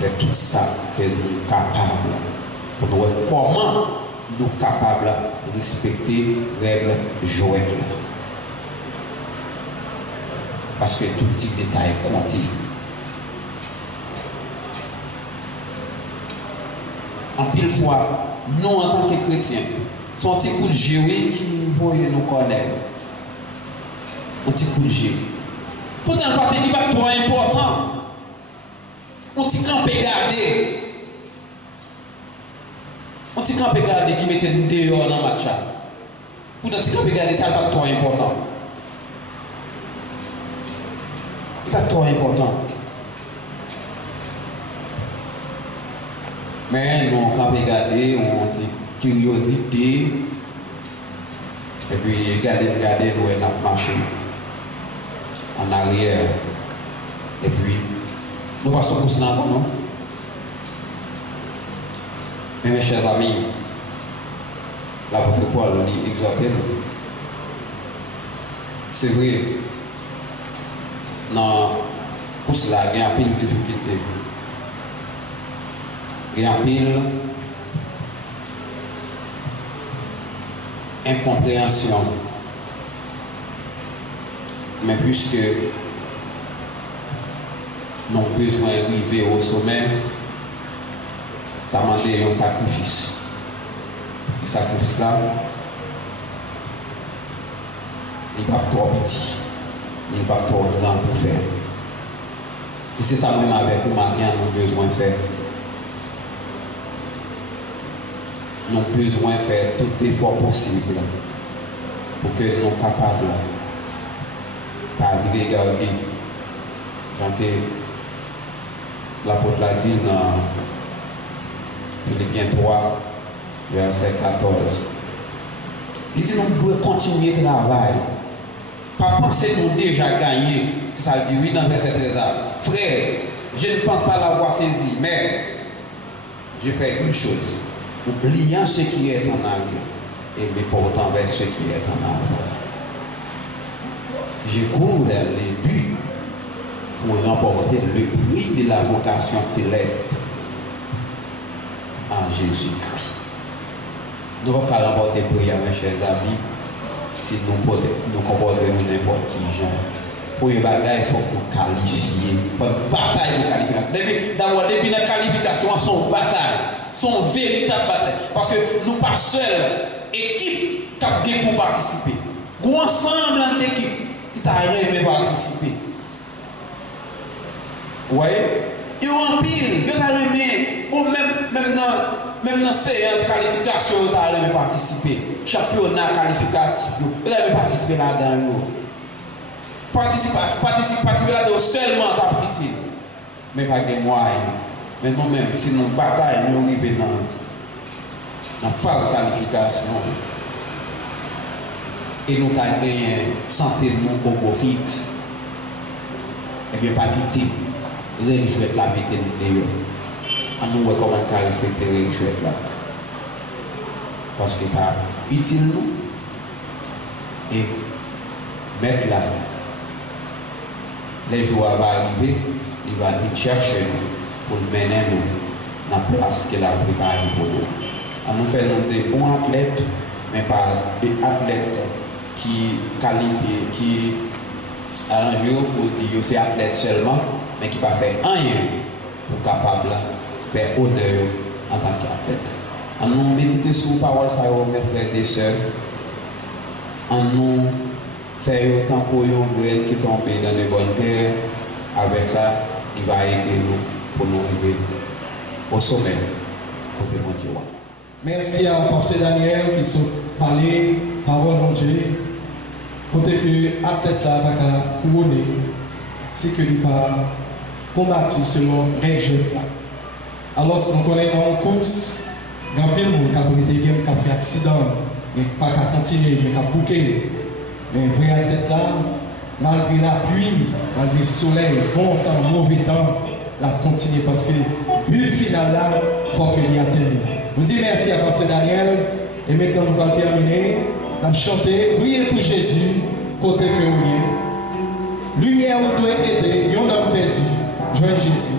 de tout ça que nous sommes capables. Pour nous voir comment nous sommes capables de respecter les règles jouet là. Parce que tout petit détail compte. En pile fois, nous en tant que chrétiens, son petit coup de géo qui voit nous connaître. Un petit coup de géo. Pourtant, le parti n'est pas trop important. Un petit camp garder. Un petit camp garder qui mettait nous dehors dans le match. Pourtant, un petit camp garder, ça n'est pas trop important. Pas trop important. Mais nous, quand on regarde, on a une curiosité. Et puis, regarder, nous avons marché en arrière. Et puis, nous passons pour cela, non? Mais mes chers amis, l'apôtre Paul dit exhortez nous. C'est vrai, dans pour cela, il y a une difficulté. Il y a une incompréhension. Mais puisque nous avons besoin d'arriver au sommet, ça demande un sacrifice. Et ce sacrifice-là, il n'est pas trop petit, il n'est pas trop grand pour faire. Et c'est ça même avec nous, maintenant, nous avons besoin de faire. Nous avons besoin de faire tout effort possible pour que nous soyons capables de regarder. Donc, l'apôtre l'a dit dans Philippiens 3, verset 14. Il dit nous devons continuer le travail. Pas penser que nous avons déjà gagné. C'est ça le dit oui dans verset 13. Frère, je ne pense pas l'avoir saisi, mais je fais une chose. Oubliant ce qui est en arrière et me porte envers ce qui est en arbre. Je cours vers les buts pour remporter le prix de la vocation céleste en Jésus-Christ. Nous ne pouvons pas remporter le prix, mes chers amis, si nous comportons n'importe qui genre. Pour les bagages, il faut nous qualifier. Pour une bataille de qualification. D'abord, depuis la qualification, c'est une bataille. C'est une véritable bataille. Parce que nous pas seuls équipe qui a pour participer. Nous ensemble d'équipe qui t'a rêvé participer. Vous voyez? Il y a un pile, il y a rêvé. Ou même dans la séance qualification, il a rêvé participer. Championnat qualificatif, il a rêvé participer là-dedans. Participer là-dedans seulement à petit. Mais pas de moyens. Mais nous-mêmes, si nous bataillons, nous arrivons dans la phase de qualification. Et nous avons gagné santé de mon bobo fixe. Et bien, pas quitter. Les jouets là, mettez-nous dehors. On nous voit comment on peut respecter les jouets là. Parce que ça utile nous. Et mettre là. Les joueurs vont arriver, ils vont venir chercher nous pour mener nous dans la place qu'elle a préparée pour nous. Nous faisons des bons athlètes, mais pas des athlètes qui qualifient, qui arrangent pour dire que c'est athlète seulement, mais qui ne pas faire rien pour capable de faire honneur en tant qu'athlète. Nous méditer sur la parole, ça mes frères et sœurs. Nous faire autant pour une graine qui tombe dans les bonnes terres. Avec ça, il va aider nous pour nous arriver au sommet. Merci à Pasteur Daniel qui sont parlé, parole de Dieu. Côté que athlète là va couronner, c'est que il pas combattu selon les règles. Alors si nous connaissons en course, il y a plein de monde qui a fait accident, il n'y a pas qu'à continuer, il y a qu'à bouquer. Mais vrai athlète là, malgré la pluie, malgré le soleil, bon temps, mauvais temps, la continue parce que le but final là, il faut qu'il y atteigne. Nous disons merci à Pasteur Daniel et maintenant nous allons terminer. Nous allons chanter Priez pour Jésus, côté que vous êtes. Lumière où doit aider, il y a un homme perdu. Joignez Jésus.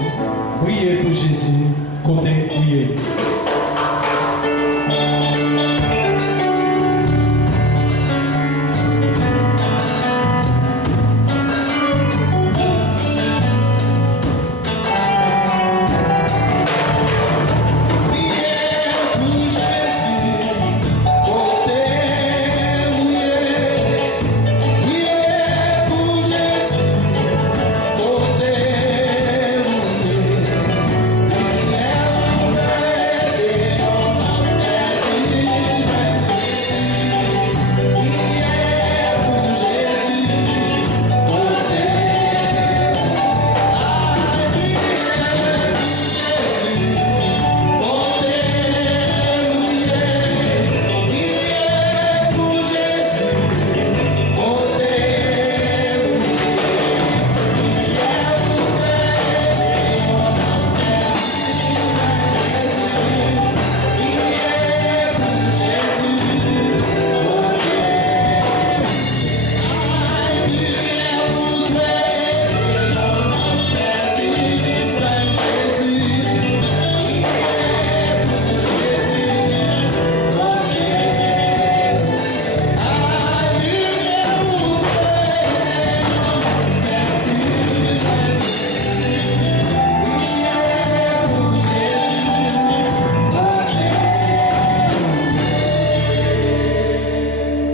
Priez pour Jésus, côté priez.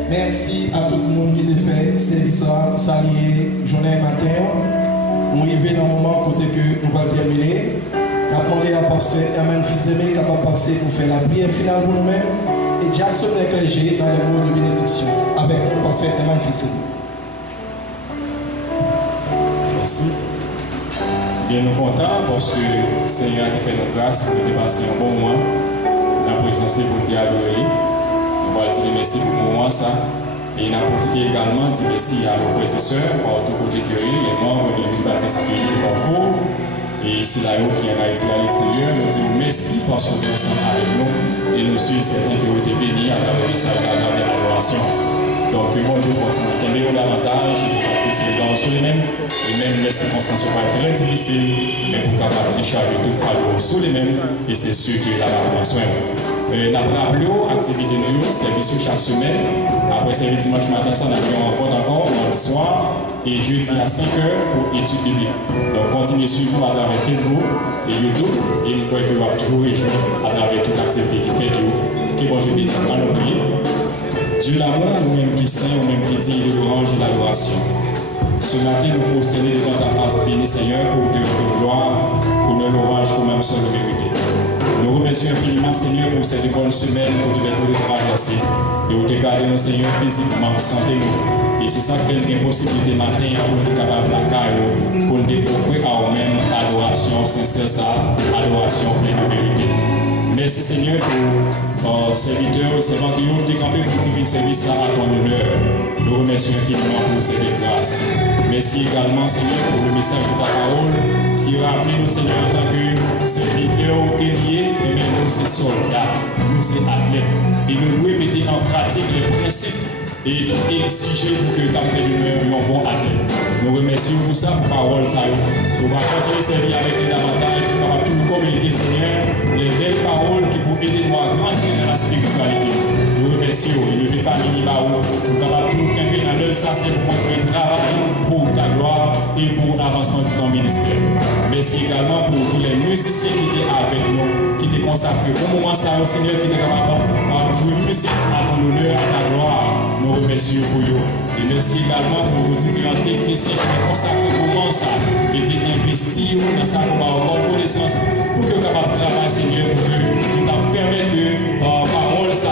Merci à tout le monde qui a fait service salier journée matin. On arrive dans le moment côté que nous allons terminer. Nous avons demandé à Pasteur Herman Fils-Aimé capable de passer pour faire la prière finale pour nous-mêmes. Et Jackson Clergé dans les mots de bénédiction avec le Pasteur Herman Fils-Aimé. Merci. Bien nous contents parce que le Seigneur a fait nos grâces pour nous passer un bon moment dans la présence pour nous adorer. Nous allons dire merci pour le moment ça. Et nous avons profité également de dire merci à nos frères et sœurs, par tout côté qui est, les membres de l'Église baptiste qui est au Carrefour, Et ici, là, qui est en Haïti à l'extérieur, nous disons merci parce qu'on est ensemble avec nous. Et nous sommes certains qui ont été bénis à travers ça, à travers l'adoration. Donc, mon Dieu continue à aimer davantage, à fixer dans sur les mêmes, et même les circonstances sont pas très difficiles, mais pour capable de décharger tout fardeau sur les mêmes, et c'est sûr qu'il a la soin. Nous rappelons l'activité de nous, service chaque semaine. Après service dimanche matin, ça, nous avons encore mardi soir et jeudi à 5h pour études bibliques. Donc, continuez à suivre nous à travers Facebook et YouTube, et nous croyons que vous allez toujours réjouir à travers toute activité qui fait que bon Dieu bénisse. On nous prie. Dieu l'amour, nous-mêmes qui saint, nous-mêmes qui dit de l'orange et l'adoration. Ce matin, nous prosternons devant ta face, béni Seigneur, pour que notre gloire, pour nos louanges, pour même seule vérité. Nous remercions infiniment, Seigneur, pour cette bonne semaine que nous devons traverser. Et vous regardez nos Seigneur physiquement, santé-nous. Et c'est ça qui fait une possibilité matin pour nous être capables de la caille, pour nous découvrir à nous-mêmes adoration sincère, adoration pleine de vérité. Merci Seigneur pour serviteurs et servantes qui ont campé pour tirer service à ton honneur. Nous remercions infiniment pour cette grâce. Merci également Seigneur pour le message de ta parole qui rappelle nous Seigneur en tant que serviteurs guerriers et même nous ces soldats, nous ces athlètes. Et nous devons mettre en pratique les principes et exiger pour que tu aies fait de nous un bon athlète. Nous remercions pour ça, pour parole ça. Nous allons continuer à servir avec les davantage, pour pouvoir tout communiquer, Seigneur, les belles paroles qui pourront aider nous à grandir dans la spiritualité. Nous remercions et lever famille Baou, pour pouvoir tout camper dans leur sens et pour construire un travail pour ta gloire et pour l'avancement de ton ministère. Merci également pour tous les musiciens qui étaient avec nous, qui étaient consacrés. Au moment ça, Seigneur, qui étaient capables de jouer musique à ton honneur, à ta gloire. Nous remercions pour eux. Et merci également pour vos différents techniciens qui ont consacré comment ça, qui étaient investis dans sa reconnaissance pour que nous capables de travailler, Seigneur, pour que nous permettre que parole, ça,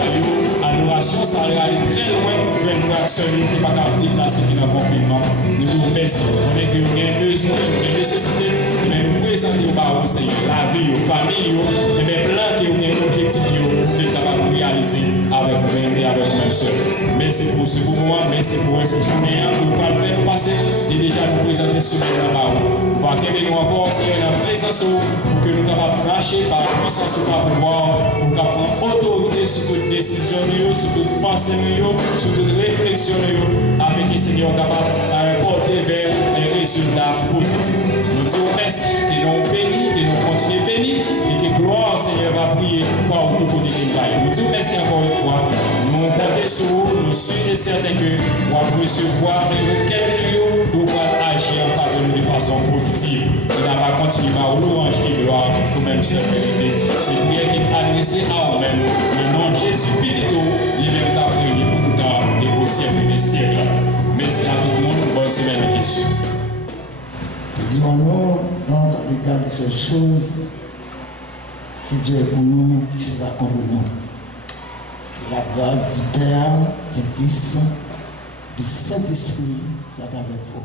adoration, ça aller très loin. Je vais une fraction qui n'est pas capable de déplacer dans le confinement. Nous vous remercions. On est que nous avons besoin, nous avons nécessité, mais nous présentons par vous, Seigneur, la vie, la famille, et les plans qui ont un objectif pour être capable de réaliser avec vous-même et avec vous-même seul. Merci pour ce moment, merci pour cette journée. Nous allons faire nous passer et déjà nous présenter ce matin par vous. Nous allons nous encore, Seigneur, la présence pour que nous capables de marcher par la puissance de par pouvoir, pour prendre autorité sur toute décision, sur toute pensée, sur toute réflexion, afin que le Seigneur soit capable d'apporter vers les résultats positifs. Nous disons merci, que nous bénis, que nous continuons bénis, et que gloire, Seigneur, va prier pour tout côté des vailles. Nous disons merci encore une fois. Nous comptons sur vous, nous sommes certains que nous allons recevoir les requêtes pour agir en faveur de façon positive. Et nous allons continuer à louange et gloire pour même seule vérité. C'est une prière qui est adressée à nous-mêmes. Le nom de Jésus, petit tout, il est là pour nous temps et au siècle des siècles. Merci à tout le monde. Bonne semaine de Jésus. Disons-nous, dans le regard de ces choses, si Dieu est pour nous, qui sera contre nous. La grâce du Père, du Fils, du Saint-Esprit soit avec vous.